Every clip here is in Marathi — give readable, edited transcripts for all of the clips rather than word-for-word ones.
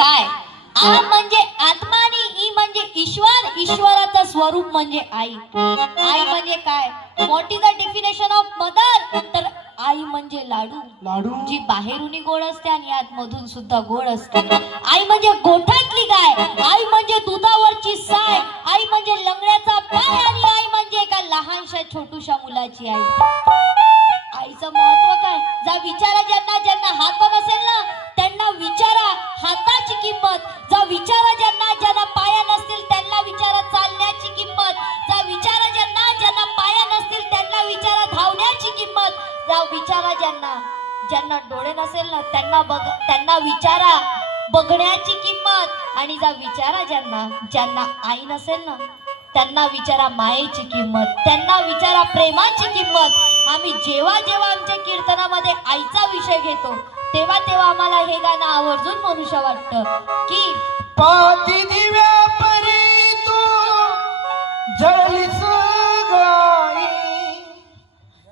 काय? आ म्हणजे आत्मा आणि ई म्हणजे ईश्वर, ईश्वराचं स्वरूप म्हणजे आई. आई म्हणजे काय? What is the definition of mother? तर आई म्हणजे लाडू. लाडू जी बाहेरून गोड असते आणि आतमधून सुद्धा गोड असते. आई म्हणजे गोठ्यातली गाय, आई म्हणजे दुधावरची साय, आई म्हणजे लंगड्याचा पाय आणि आई म्हणजे एका लहानशा छोटूशा मुलाची आई. आईचं महत्व काय? जा विचारा ज्यांना ज्यांना हात नसेल ना त्यांना विचारा हाताची किंमत. जा विचारा ज्यांना ज्यांना पाया नसतील त्यांना विचारा चालण्याची किंमत. जा विचारा ज्यांना ज्यांना पाया नसतील त्यांना विचारा धावण्याची किंमत. जा विचारा ज्यांना ज्यांना डोळे नसेल ना त्यांना विचारा बघण्याची किंमत. आणि जा विचारा ज्यांना ज्यांना आई नसेल ना त्यांना विचारा मायेची किंमत. त्यांना विचारा प्रेमाची किंमत. आम्ही जेव्हा जेव्हा आमच्या कीर्तनामध्ये आईचा विषय घेतो तेव्हा तेव्हा आम्हाला हे गाणं आवर्जून म्हणूशा वाटतं की पाती दिव्या परी तू जळलीस गाई.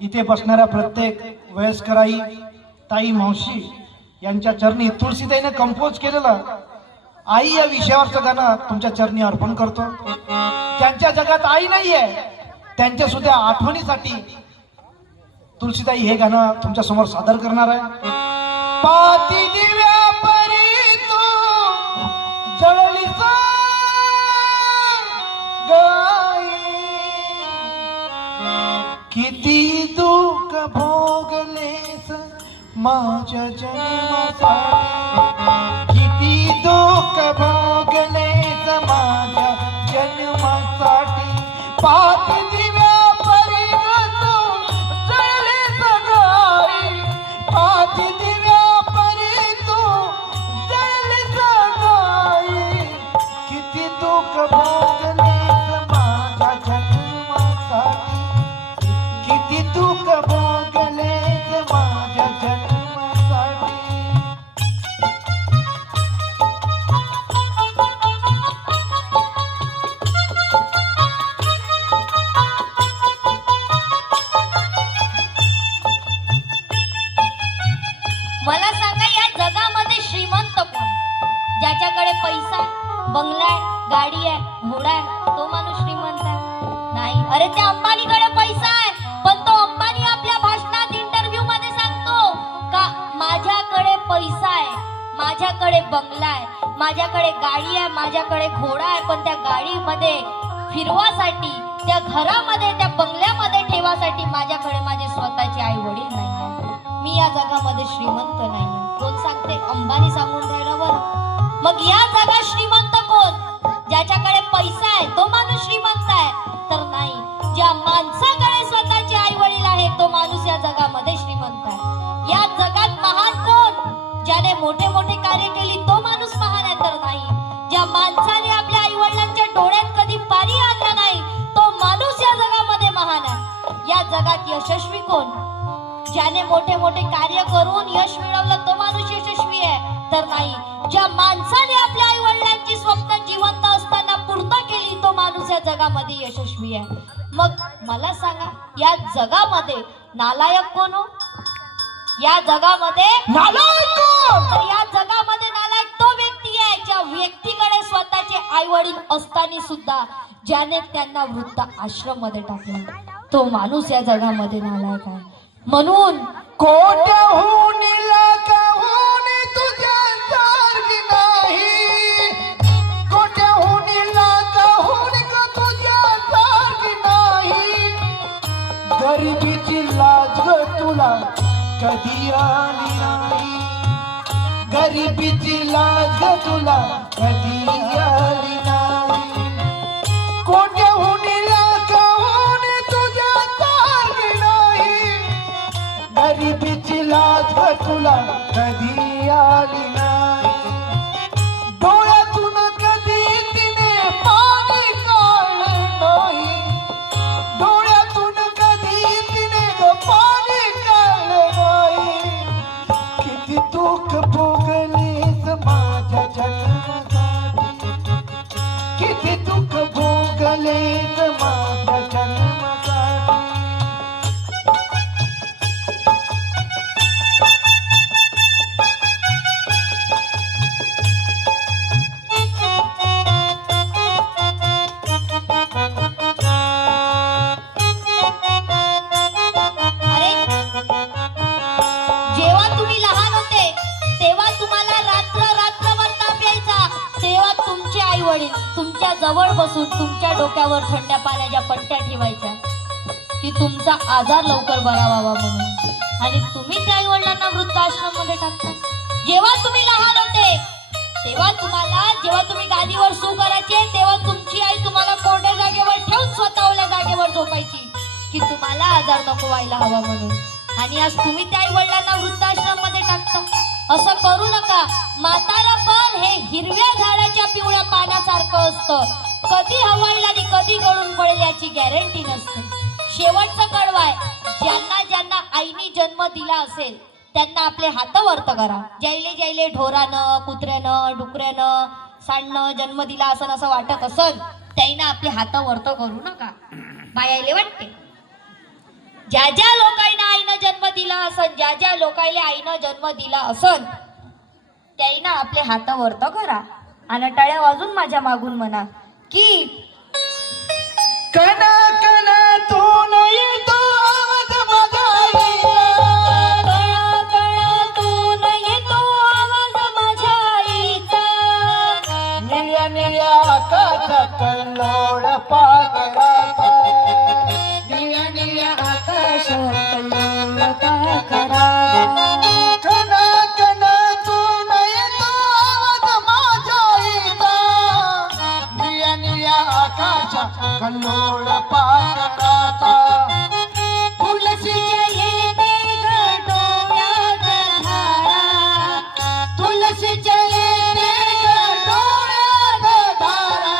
इथे बसणाऱ्या प्रत्येक वयस्कर आई, ताई, मावशी यांच्या चरणी तुळशीताईने कंपोज केलेलं आई या विषयावरचं गाणं तुमच्या चरणी अर्पण करतो. ज्यांच्या जगात आई नाहीये त्यांच्या सुद्धा आठवणीसाठी तुळशीताई हे गाणं तुमच्या समोर सादर करणार आहे. पाती दिव्या परी तू जळलीस गाई, किती दुःख भोगलेस माझ्या जन्मासाठी, किती दुःख भोगलेस माझ्या जन्मासाठी. पाती दिव्या परी तू जळलीस गाई, पाती दिव्या परी तू जळलीस गाई, किती दुःख भोगलेस माझ्या जन्मासाठी, किती दुःख भोगलेस माझ्या जन्मासाठी. मला सांगा या जगामध्ये श्रीमंत कोण? ज्याच्याकडे पैसा आहे, बंगला आहे, गाडी आहे, घोडा आहे, तो माणूस श्रीमंत आहे? नाही. अरे त्या अंबानीकडे पैसा आहे पण तो अंबानी आपल्या भाषणात इंटरव्ह्यू मध्ये सांगतो का माझ्याकडे पैसा आहे, माझ्याकडे बंगला आहे, माझ्याकडे गाडी आहे, माझ्याकडे घोडा आहे, पण त्या गाडीमध्ये फिरवासाठी, त्या घरामध्ये, त्या बंगल्यामध्ये ठेवासाठी माझ्याकडे माझे स्वतःचे आई वडील नाही. मी या जगामध्ये श्रीमंत नाही. कोण सांगते? अंबानी सांगून राहिला बरं. मग या जगात श्रीमंत कोण? ज्याच्याकडे पैसा आहे तो माणूस श्रीमंत आहे? तर नाही. ज्या माणसाकडे स्वतःचे आई वडील आहेत तो माणूस या जगामध्ये श्रीमंत आहे. या जगात महान कोण? ज्याने मोठे मोठे कार्य केली तो माणूस महान आहे? तर नाही. ज्या माणसाने आपल्या आई वडिलांच्या डोळ्यात कधी पाणी आणलं नाही तो माणूस या जगामध्ये महान आहे. या जगात यशस्वी कोण? ज्याने मोठे मोठे कार्य करून यश मिळवलं तो माणूस यशस्वी आहे? तर नाही. ज्या माणसाने आपल्या आई वडिलांची स्वप्न जिवंत असताना पूर्ण केली तो माणूस या जगामध्ये यशस्वी आहे. मग मला सांगा या जगामध्ये नालायक कोण हो? या जगामध्ये नालायक कोण? तर या जगामध्ये नालायक तो व्यक्ती आहे ज्या व्यक्तीकडे स्वतःचे आई वडील असताना सुद्धा ज्याने त्यांना वृद्ध आश्रम मध्ये टाकलं तो माणूस या जगामध्ये नालायक आहे. म्हणून कोट्याहून लाखाहून तुझ्या सारखी नाही, कोट्याहून लाखाहून तुझ्या सारखी नाही. गरिबीची लाज ग तुला कधी आली नाही, गरिबीची लाज ग तुला कधी आली नाही. कोट्याहून लाखाहून तुझ्या सारखी नाही, गरिबीची लाज ग तुला कधी आली नाही. डोळ्यातून कधी तिने पाणी काढलं नाही, डोळ्यातून कधी तिने ग पाणी काढलं नाही. किती दुःख भोगलीस माझ्या जन्मासाठी, किती दुःख भोगलीस माझ्या जन्मासाठी. वडील तुमच्या जवळ बसून तुमच्या डोक्यावर थंड्या पाण्याच्या पट्ट्या ठेवायच्या की तुमचा आजार लवकर बरा व्हावा म्हणून, आणि तुम्ही त्या आई वडिलांना वृद्धाश्रम मध्ये टाकता. जेव्हा तुम्ही लहान होते तेव्हा जेव्हा तुम्ही गादीवर सू करायचे तेव्हा तुमची आई तुम्हाला कोरड्या जागेवर ठेवून स्वतःवल्या जागेवर झोपायची की तुम्हाला आजार नको व्हायला हवा म्हणून, आणि आज तुम्ही त्या आई वडिलांना वृद्धाश्रम मध्ये टाकता. असं करू नका. म्हातारपण हे हिरव्या झाडाच्या पिवळ्या पानासारखं असतं. कधी हवाईल आणि कधी गळून पडेल याची गॅरंटी नसते. शेवटचं कडवाय, ज्यांना ज्यांना आईने जन्म दिला असेल त्यांना आपले हात वर्त करा. ज्याईले ढोरानं कुत्र्यानं डुकऱ्यानं सांडणं जन्म दिला असं असं वाटत असल त्यांना आपले हात वर्त करू नका. बायाले वाटते ज्या ज्या लोकांना आईनं जन्म दिला असन, ज्या ज्या लोकांना आईनं जन्म दिला असन त्यांना आपले हात वर्त करा आणि टाळ्या वाजून माझ्या मागून म्हणा की कना कना तू नाही तो आवाज माझा कळा कळा तू नाही तो आवाज माझ्या आईचा. निळ्या निळ्या आकाशात कल्लोळ पाखराचा, निळ्या निळ्या आकाशात कल्लोळ पाखराचा. कना कना तू नाही तो आवाज माझ्या आईचा, निळ्या निळ्या आकाशात कल्लोळ पाखराचा. तुळशीच्या येते ग डोळ्यात धारा, तुळशीच्या येते ग डोळ्यात धारा.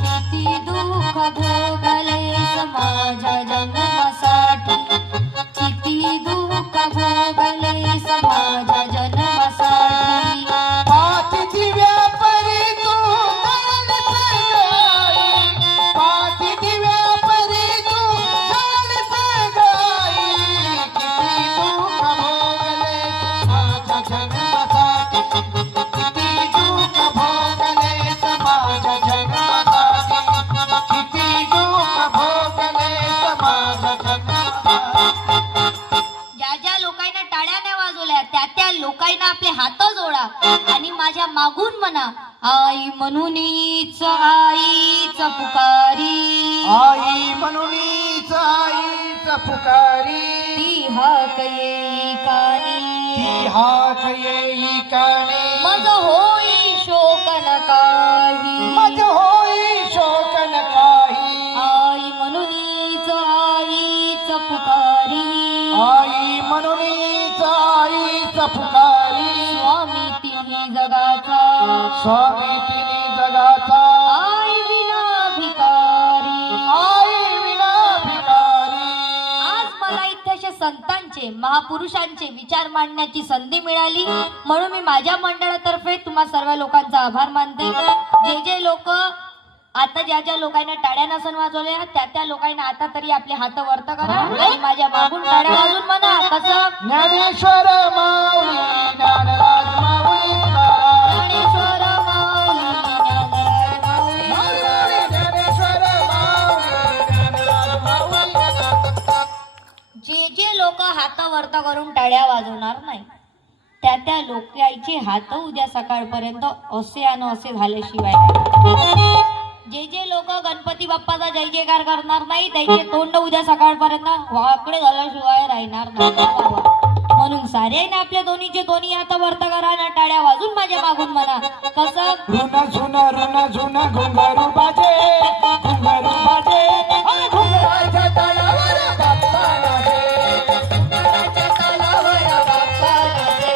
किती दुःख भोगलेस माझ्या जन्मासाठी, किती दुःख भोगलेस माझ्या जन्मासाठी. पाठी दिव्या परी तू जळलीस गाई, पाठी दिव्या परी तू जळलीस गाई. किती दुःख भोगलेस माझ्या जन्मासाठी, किती दुःख भोगलेस माझ्या जन्मासाठी, किती दुःख भोगलेस माझ्या जन्मासाठी. ज्या ज्या लोकांना टाळ्या नाही वाजवल्या त्या त्या लोकांना आपले हात जोडा आणि माझ्या मागून म्हणा आई म्हणूनच आईच पुकारी, आई म्हणूनच आईच पुकारी. ती हाक येई कानी, ती हाक येई कानी. मज होई शोक न काही, मज होई शोक न काही. आई म्हणूनच आईच पुकारी, आई म्हणूनच आईच पुकारी. स्वामी तिन्ही जगाचा, स्वामी तिन्ही जगाचा. आई विना भिकारी. आई विना भिकारी. आज मला इथे अशा संतांचे महापुरुषांचे विचार मांडण्याची संधी मिळाली म्हणून मी माझ्या मंडळातर्फे तुम्हा सर्व लोकांचा आभार मानते. जे जे लोक आता ज्या ज्या लोकांना टाळ्या नसन वाजवल्या त्या त्या लोकांना आता तरी आपले हात वर्त करा आणि माझ्या मागून टाळ्या वाजून म्हणा कसं ज्ञानेश्वर माऊली ज्ञानराज माऊली ज्ञानेश्वर माऊली, ज्ञानराज माऊली. ज्ञानेश्वर माऊली ज्ञानराज माऊली. जे जे लोक हात वर्त करून टाळ्या वाजवणार नाही त्या त्या लोकांचे हात उद्या सकाळपर्यंत असे आणि असे झाल्याशिवाय नाही. जे जे लोक गणपती बाप्पाचा जय जयकार करणार नाही त्याचे तोंड उद्या सकाळपर्यंत वाकडे झाल्याशिवाय राहणार नाही. म्हणून साऱ्याने आपल्या दोन्हीचे दोन्ही हात वर्त करा ना टाळ्या वाजून माझ्या मागून म्हणा कसं रुना झुना घुंगारू बाजे, घुंगारू बाजे. अरे घुंगराच्या तालावर बाप्पा नाचे, घुंगराच्या तालावर बाप्पा नाचे,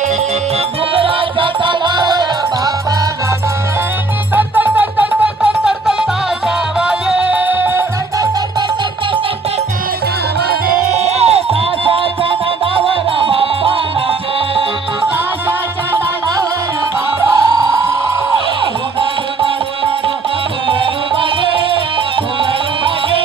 घुंगराच्या तालावर बाप्पा नाचे. तर तर तर तर तर तर तर तर ताशा वाजे, तर तर तर तर तर तर तर तर ताशा वाजे. ताशाच्या नादावर बाप्पा नाचे, आशाच्या तालावर बाप्पा घुंगारू बाजे, घुंगारू बाजे.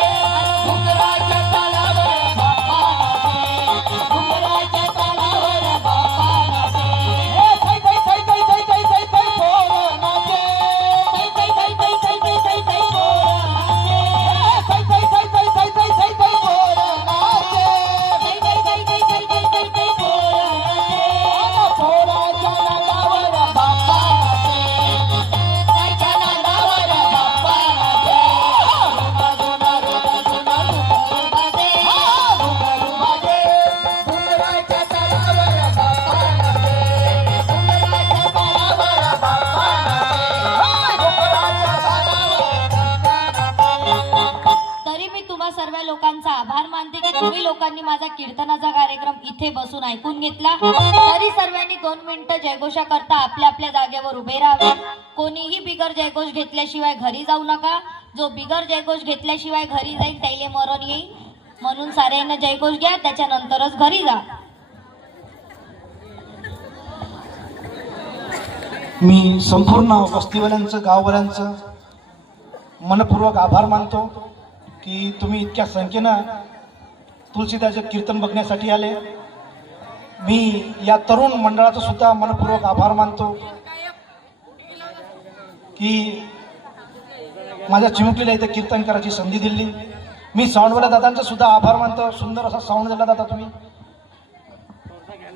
लोकांनी माझा कीर्तनाचा कार्यक्रम इथे बसून ऐकून घेतला, तरी सर्वांनी 2 मिनिटं जयघोषा करता आपल्या आपल्या जागेवर उभे राहावे. कोणीही बिगर जयघोष घेतल्याशिवाय घरी जाऊ नका. जो बिगर जयघोष घेतल्याशिवाय घरी जाईल त्याला मरण येईल. म्हणून साऱ्यांना जयघोष घ्या, त्याच्यानंतरच घरी जा. मी संपूर्ण वस्तीवाल्यांचं, गाववाल्यांचं मनपूर्वक आभार मानतो की तुम्ही इतक्या संख्येनं तुलसीदासचं कीर्तन बघण्यासाठी आले. मी या तरुण मंडळाचं सुद्धा मनपूर्वक आभार मानतो की माझ्या चिमुकलीला इथे कीर्तन करायची संधी दिली. मी साऊंडवाल्या दादांचा सुद्धा आभार मानतो. सुंदर असा साऊंड दिला दादा तुम्ही.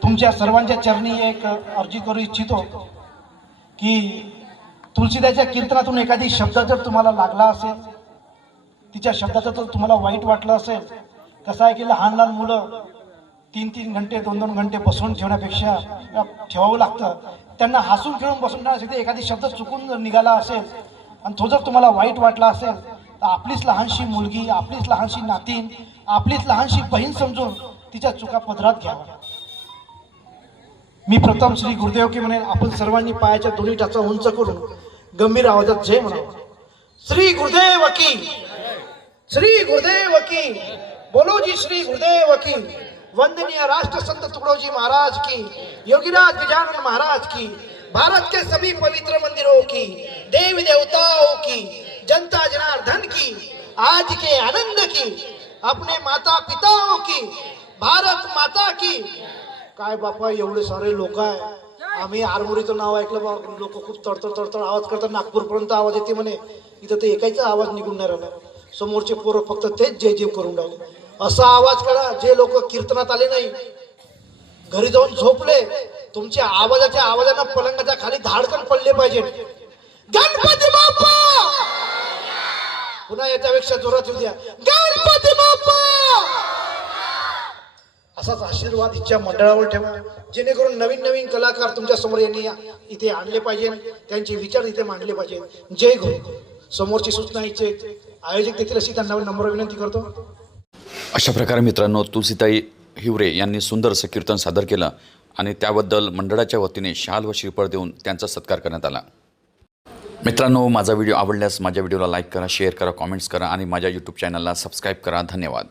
तुमच्या सर्वांच्या चरणी एक अर्जी करू इच्छितो की तुलसीदासच्या कीर्तनातून एखादी शब्द जर तुम्हाला लागला असेल, तिच्या शब्दाचं जर तुम्हाला वाईट वाटलं असेल, कसं आहे की लहान लहान मुलं 3-3 घंटे 2-2 घंटे बसवून ठेवण्यापेक्षा ठेवावं लागतं. त्यांना हसून खेळून बसून ठेवण्यासाठी एखादी शब्द चुकून जर निघाला असेल आणि तो जर तुम्हाला वाईट वाटला असेल, तर आपलीच लहानशी मुलगी, आपलीच लहानशी नातीन, आपलीच लहानशी बहीण समजून तिच्या चुका पदरात घ्यावा. मी प्रथम श्री गुरुदेव की म्हणेन, आपण सर्वांनी पायाच्या दोन्ही टाचा उंच करून गंभीर आवाजात जय म्हणावं. श्री गुरुदेव की, श्री गुरुदेव की, बोलो जी श्री गुरुदेव की. वंदनीय राष्ट्रसंत तुकडोजी महाराज की, योगीराज गजानन महाराज की, भारत के सभी पवित्र मंदिरों की, देवी देवताओं की, जनता जनार्दन की, आज के आनंद की, अपने माता पिताओं की, भारत माता की. काय बापा, एवढे सारे लोक आहे. आम्ही आरमोरीचं नाव ऐकलं बा, लोक खूप तडतड तडतड आवाज करतात. नागपूरपर्यंत आवाज येते म्हणे. इथं तर एकाचा आवाज निघून नाही राहिला. समोरचे पोरं फक्त तेच जय जय करून राहिले. असा आवाज करा, जे लोक कीर्तनात आले नाही, घरी जाऊन झोपले, तुमच्या आवाजानं पलंगाच्या खाली धाडकन पडले पाहिजे. गणपती बाप्पा, पुन्हा याच्यापेक्षा जोरात येऊ द्या. गणपती बाप्पा. असाच आशीर्वाद इच्छा मंडळावर ठेवा, जेणेकरून नवीन नवीन कलाकार तुमच्या समोर यांनी इथे आणले पाहिजे, त्यांचे विचार इथे मांडले पाहिजे. जय गुरु. समोरची सूचना इच्छे आयोजक देखील अशी त्यांना नम्र विनंती करतो. अशा प्रकारे मित्रांनो, तुलसीताई हिवरे यांनी सुंदर असं कीर्तन सादर केलं आणि त्याबद्दल मंडळाच्या वतीने शाल व श्रीफळ देऊन त्यांचा सत्कार करण्यात आला. मित्रांनो, माझा व्हिडिओ आवडल्यास माझ्या व्हिडिओला लाईक करा, शेअर करा, कॉमेंट्स करा आणि माझ्या यूट्यूब चॅनलला सबस्क्राईब करा. धन्यवाद.